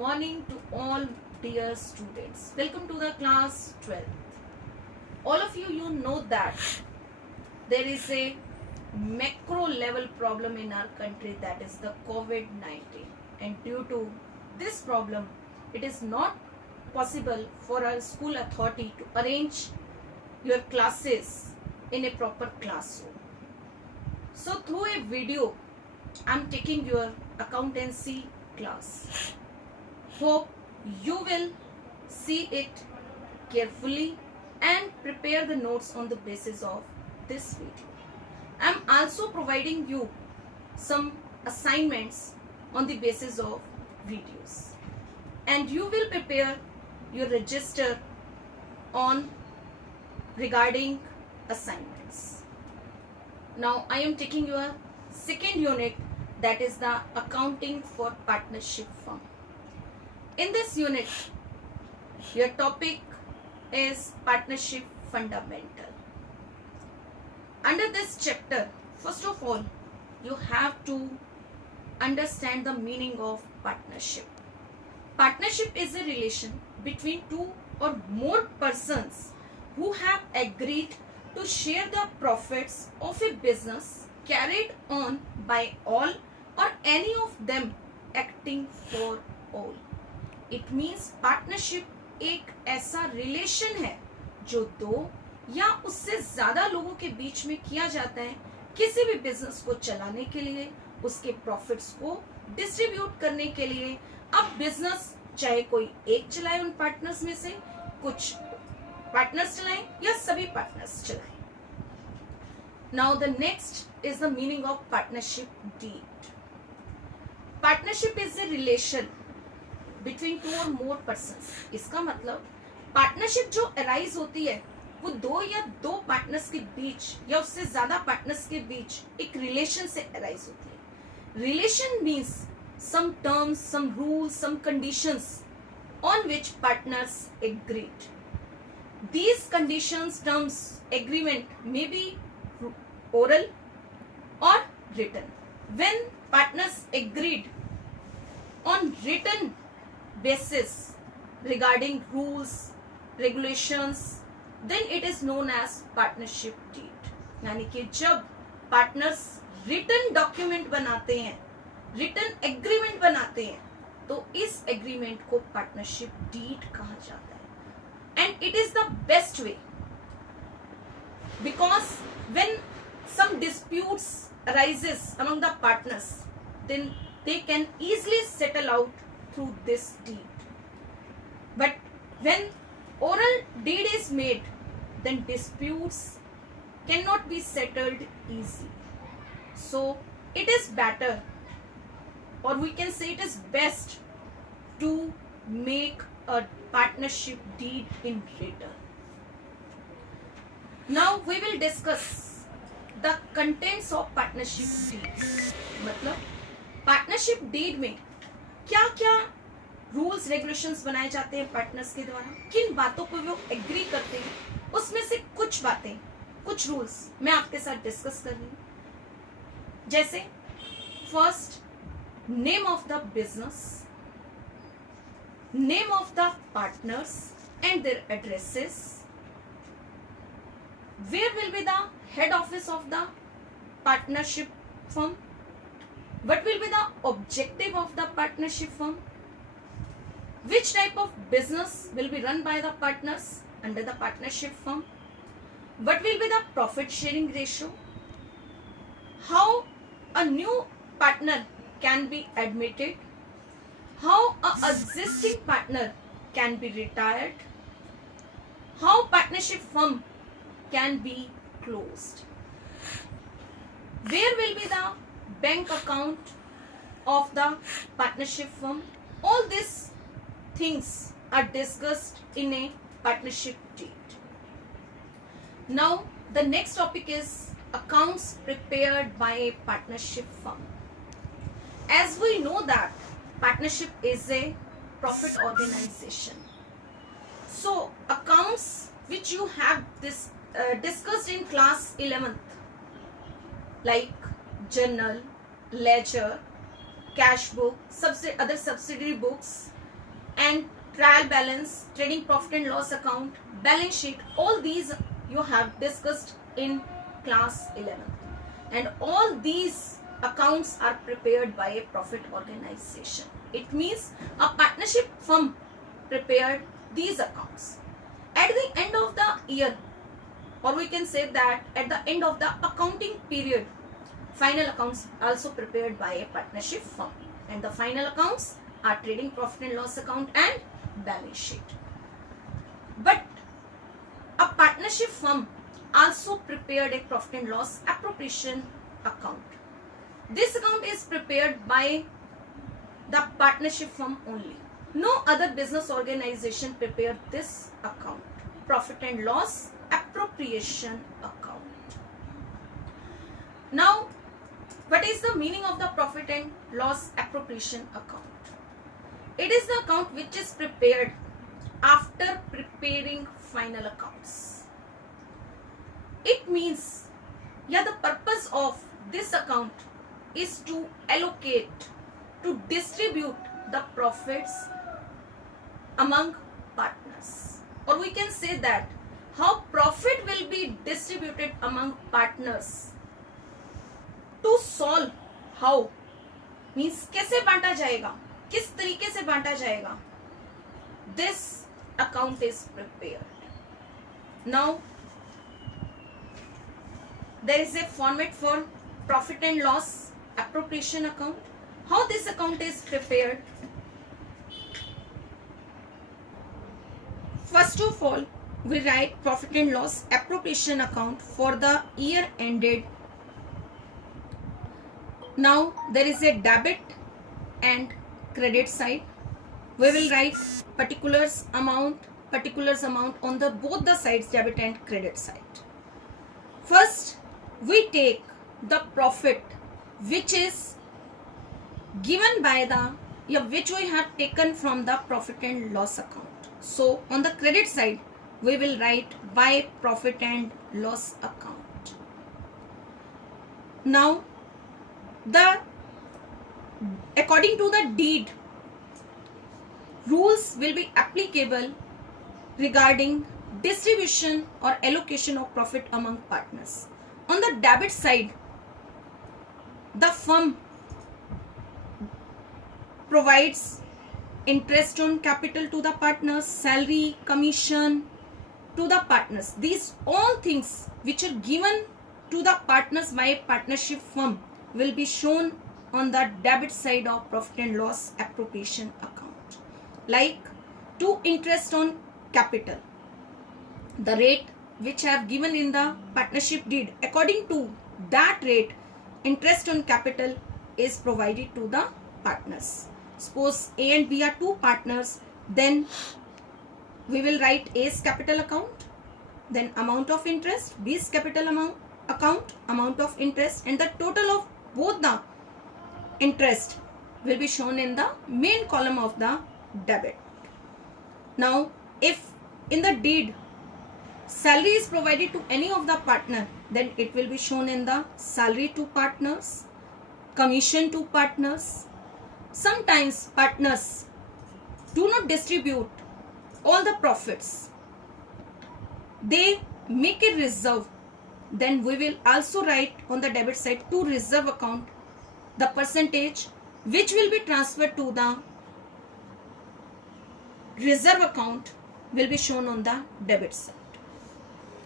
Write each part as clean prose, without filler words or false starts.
morning to all dear students. Welcome to the class 12th. All of you know that there is a macro level problem in our country, that is the COVID-19, and due to this problem it is not possible for our school authority to arrange your classes in a proper classroom. So through a video I am taking your accountancy class. Hope you will see it carefully and prepare the notes on the basis of this video. I am also providing you some assignments on the basis of videos, and you will prepare your register on regarding assignments. Now I am taking your second unit, that is the accounting for partnership firm. In this unit your topic is partnership fundamental. Under this chapter, first of all you have to understand the meaning of partnership. Partnership is a relation between two or more persons who have agreed to share the profits of a business carried on by all or any of them acting for all. It means partnership एक ऐसा relation है जो दो या उससे ज्यादा लोगों के बीच में किया जाता है किसी भी बिजनेस को चलाने के लिए, उसके प्रॉफिट्स को डिस्ट्रीब्यूट करने के लिए। अब बिजनेस चाहे कोई एक चलाए उन पार्टनर्स में से, कुछ पार्टनर्स चलाएं या सभी पार्टनर्स चलाएं। Now the next is the meaning of partnership deed. Partnership is a relation between two और मोर पर्सन्स। इसका मतलब पार्टनरशिप जो अराइज होती है वो दो या दो पार्टनर्स के बीच या उससे ज्यादा पार्टनर्स के बीच एक रिलेशन से अराइज होती है। Relation means some terms, some rules, some conditions on which partners agreed. These conditions, terms, agreement may be oral or written. When partners agreed on written basis regarding rules, regulations, then it is known as partnership deed. यानी कि जब partners written document बनाते हैं, written agreement बनाते हैं, तो इस agreement को पार्टनरशिप डीड कहा जाता है। And it is the best way because when some disputes arises among the partners, then they can easily settle out through this deed. But when oral deed is made, then disputes can not be settled easy. So it is better, or we can say it is best, to make a partnership deed in written. Now we will discuss the contents of partnership deed. मतलब partnership deed में क्या क्या rules regulations बनाए जाते हैं partners के द्वारा, किन बातों को वो एग्री करते हैं, उसमें से कुछ बातें, कुछ रूल्स मैं आपके साथ डिस्कस कर रही हूँ। जैसे first, name of the business, name of the partners and their addresses, where will be the head office of the partnership firm, what will be the objective of the partnership firm, which type of business will be run by the partners under the partnership firm, what will be the profit sharing ratio, how a new partner can be admitted, how a existing partner can be retired, how partnership firm can be closed, where will be the bank account of the partnership firm. All these things are discussed in a partnership deed. Now the next topic is accounts prepared by a partnership firm. As we know that partnership is a profit organization, so accounts which you have discussed in class 11th, like journal, ledger, cash book, other subsidiary books, and trial balance, trading profit and loss account, balance sheet, all these you have discussed in class 11. And all these accounts are prepared by a profit organization. It means a partnership firm prepared these accounts. At the end of the year, or we can say that at the end of the accounting period, final accounts also prepared by a partnership firm. And the final accounts are trading profit and loss account and balance sheet. But a partnership firm also prepared a profit and loss appropriation account. This account is prepared by the partnership firm only. No other business organization prepared this account, profit and loss appropriation account. Now, what is the meaning of the profit and loss appropriation account? It is the account which is prepared after preparing final accounts. It means, yeah, the purpose of this account is to allocate, to distribute the profits among partners. Or we can say that how profit will be distributed among partners. To solve how means कैसे बांटा जाएगा, किस तरीके से बांटा जाएगा, this account is prepared. Now there is a format for profit and loss appropriation account. How this account is prepared? First of all, we write profit and loss appropriation account for the year ended. Now there is a debit and credit side. We will write particulars amount on the both the sides, debit and credit side. First, we take the profit which is given by which we have taken from the profit and loss account. So on the credit side, we will write by profit and loss account. Now, according to the deed, rules will be applicable regarding distribution or allocation of profit among partners. On the debit side, the firm provides interest on capital to the partners, salary, commission to the partners. These all things which are given to the partners by a partnership firm will be shown on the debit side of profit and loss appropriation account. Like to interest on capital, the rate which have given in the partnership deed, according to that rate, interest on capital is provided to the partners. Suppose A and B are two partners, then we will write A's capital account, then amount of interest, B's capital account, amount of interest, and the total of both the interest will be shown in the main column of the debit. Now, if in the deed salary is provided to any of the partner, then it will be shown in the salary to partners, commission to partners. Sometimes partners do not distribute all the profits. They make a reserve. Then we will also write on the debit side to reserve account the percentage which will be transferred to the reserve account will be shown on the debit side.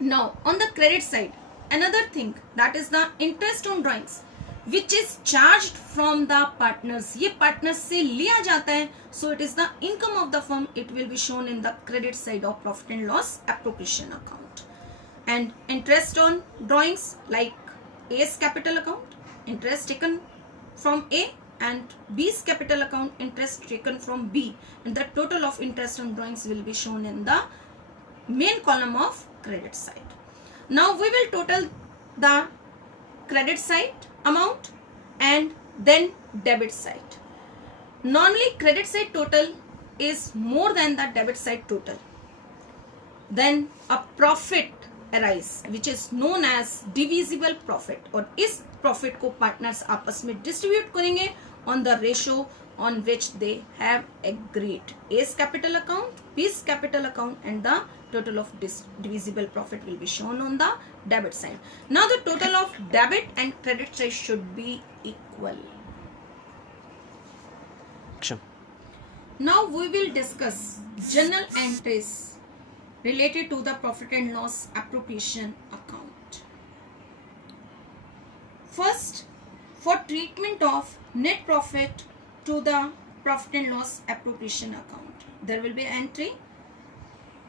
Now on the credit side, another thing, that is the interest on drawings which is charged from the partners. ये partners से लिया जाता है, so it is the income of the firm. It will be shown in the credit side of profit and loss appropriation account. And interest on drawings, like A's capital account, interest taken from A, and B's capital account, interest taken from B, and the total of interest on drawings will be shown in the main column of credit side. Now we will total the credit side amount and then debit side. Normally credit side total is more than the debit side total. Then a profit arise which is known as divisible profit, और इस profit को partners आपस में distribute करेंगे on the ratio on which they have agreed. A's capital account, B's capital account, and the total of divisible profit will be shown on the debit side. Now the total of debit and credit side should be equal. Now we will discuss journal entries related to the profit and loss appropriation account. First, for treatment of net profit to the profit and loss appropriation account, there will be entry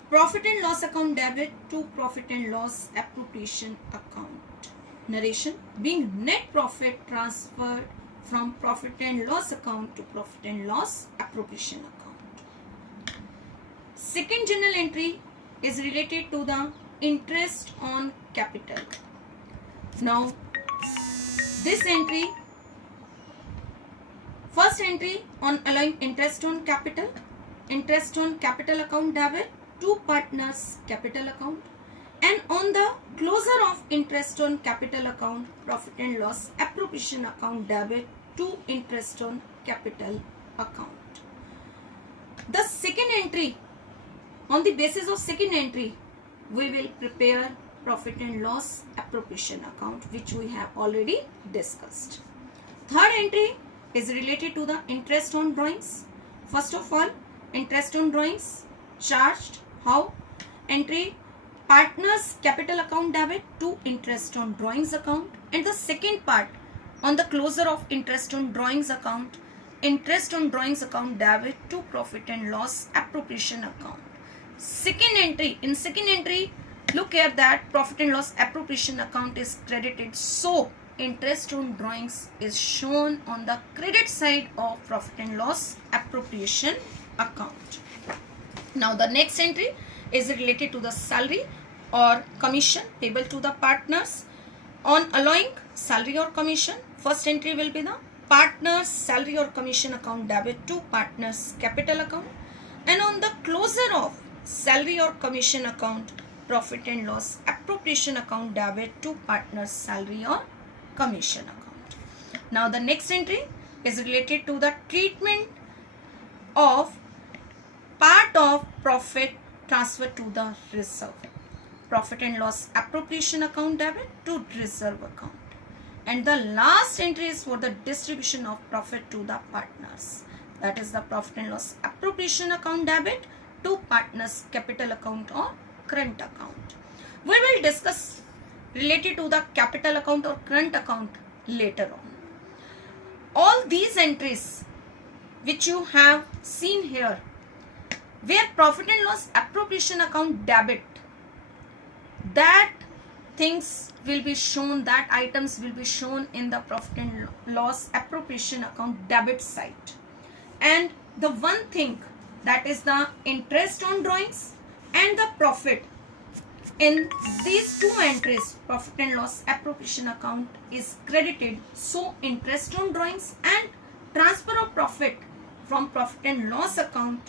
profit and loss account debit to profit and loss appropriation account. Narration: being net profit transferred from profit and loss account to profit and loss appropriation account. Second journal entry is related to the interest on capital. Now this entry, first entry on allowing interest on capital account debit to partners capital account, and on the closure of interest on capital account profit and loss appropriation account debit to interest on capital account. The second entry, on the basis of second entry, we will prepare profit and loss appropriation account, which we have already discussed. Third entry is related to the interest on drawings. First of all, interest on drawings charged. How? Entry partners capital account debit to interest on drawings account, and the second part on the closure of interest on drawings account debit to profit and loss appropriation account. Second entry, in second entry, look here that profit and loss appropriation account is credited, so interest on drawings is shown on the credit side of profit and loss appropriation account. Now the next entry is related to the salary or commission payable to the partners. On allowing salary or commission, first entry will be the partners salary or commission account debit to partners capital account, and on the closure of salary or commission account profit and loss appropriation account debit to partners salary or commission account. Now the next entry is related to the treatment of part of profit transfer to the reserve, profit and loss appropriation account debit to reserve account, and the last entry is for the distribution of profit to the partners, that is the profit and loss appropriation account debit to partners capital account or current account. We will discuss related to the capital account or current account later on. All these entries which you have seen here, where profit and loss appropriation account debit, that things will be shown, that items will be shown in the profit and loss appropriation account debit side, and the one thing that is the interest on drawings and the profit, in these two entries profit and loss appropriation account is credited, so interest on drawings and transfer of profit from profit and loss account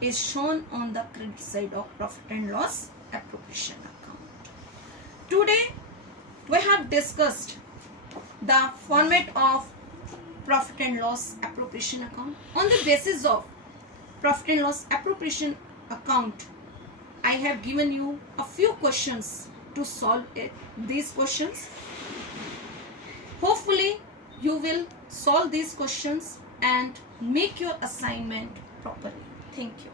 is shown on the credit side of profit and loss appropriation account. Today we have discussed the format of profit and loss appropriation account. On the basis of profit and loss appropriation account, I have given you a few questions to solve it. These questions, hopefully you will solve these questions and make your assignment properly. Thank you.